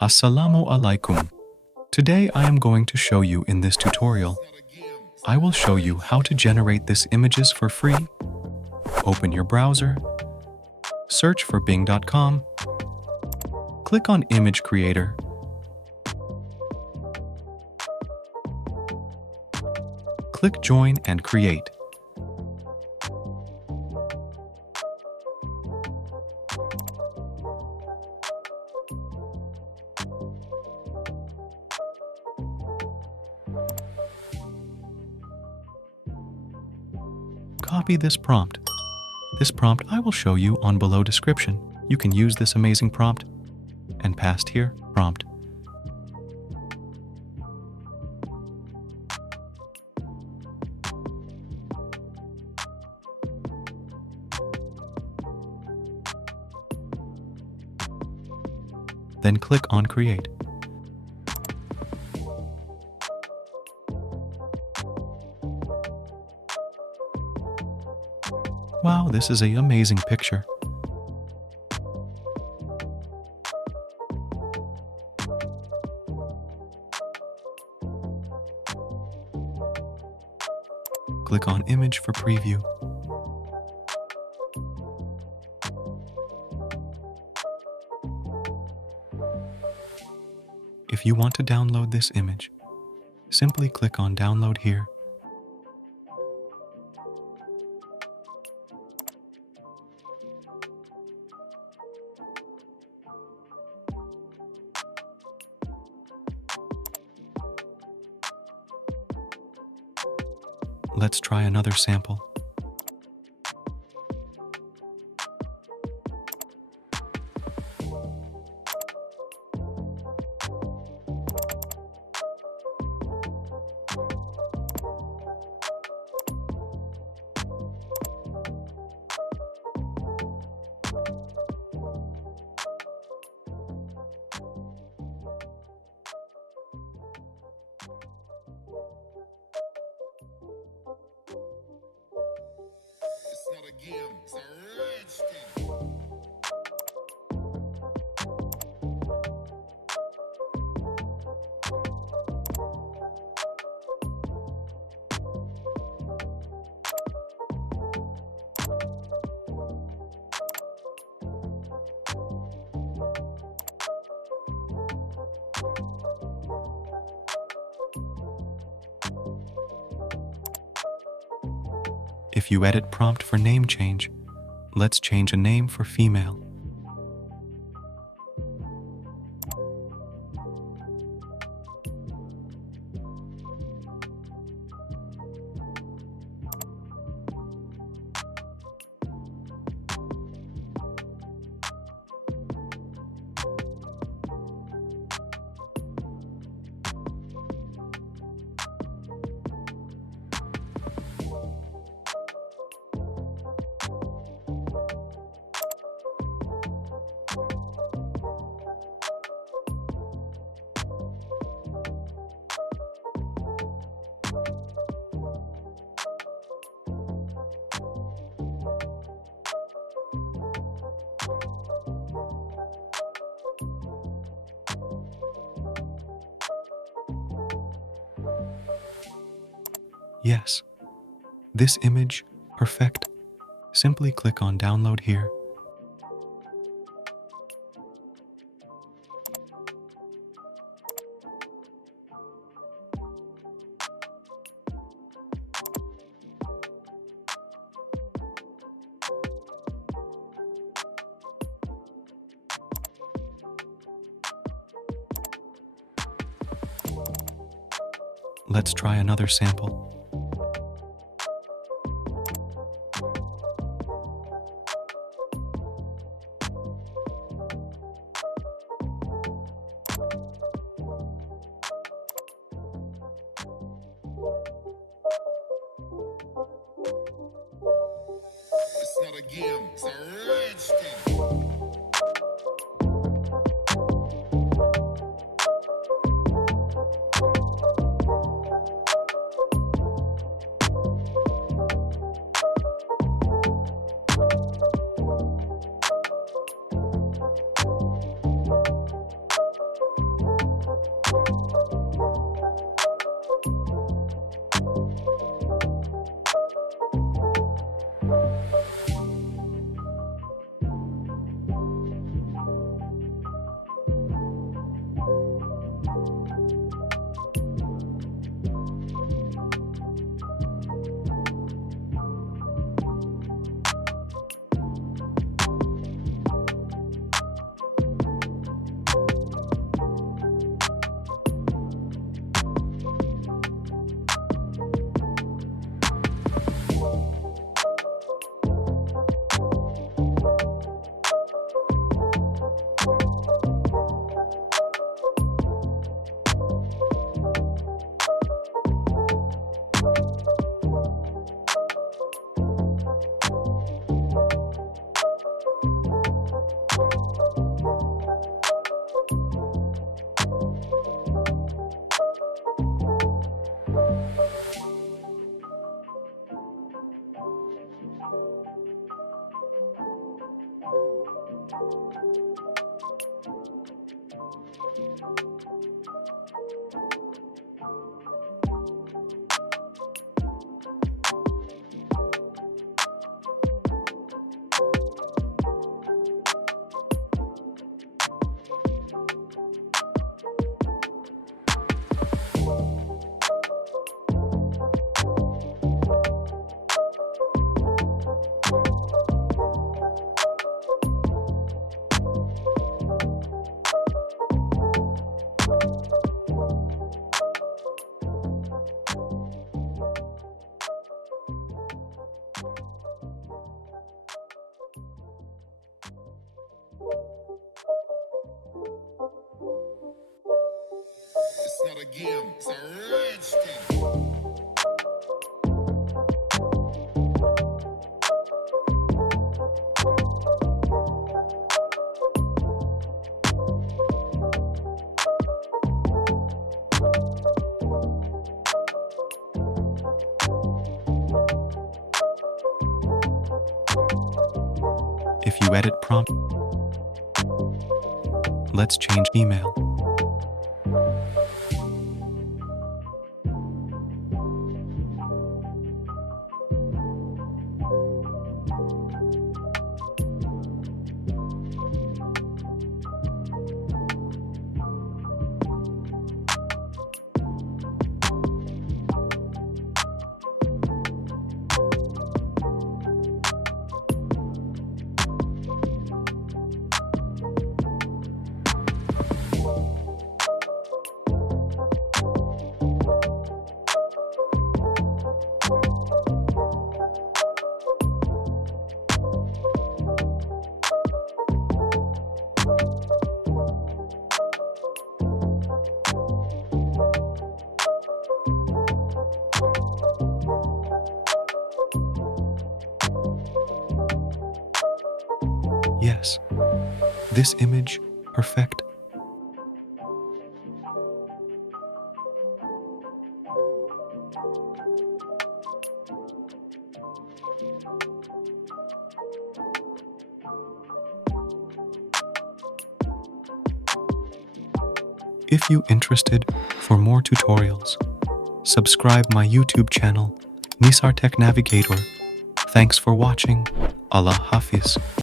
Assalamu alaikum. Today I am going to show you in this tutorial. I will show you how to generate these images for free. Open your browser, search for bing.com, click on Image Creator. Click Join and Create. Copy this prompt. This prompt I will show you on below description. You can use this amazing prompt and paste here prompt. Then click on Create. Wow, this is an amazing picture. Click on Image for preview. If you want to download this image, simply click on Download here. Let's try another sample. If you edit prompt for name change, let's change a name for female. Yes, this image, perfect. Simply click on Download here. Let's try another sample. game. It's a rich thing. If you edit prompt, let's change email. Yes, this image, perfect. If you interested for more tutorials, subscribe my YouTube channel, NisarTechNavigator. Thanks for watching. Allah Hafiz.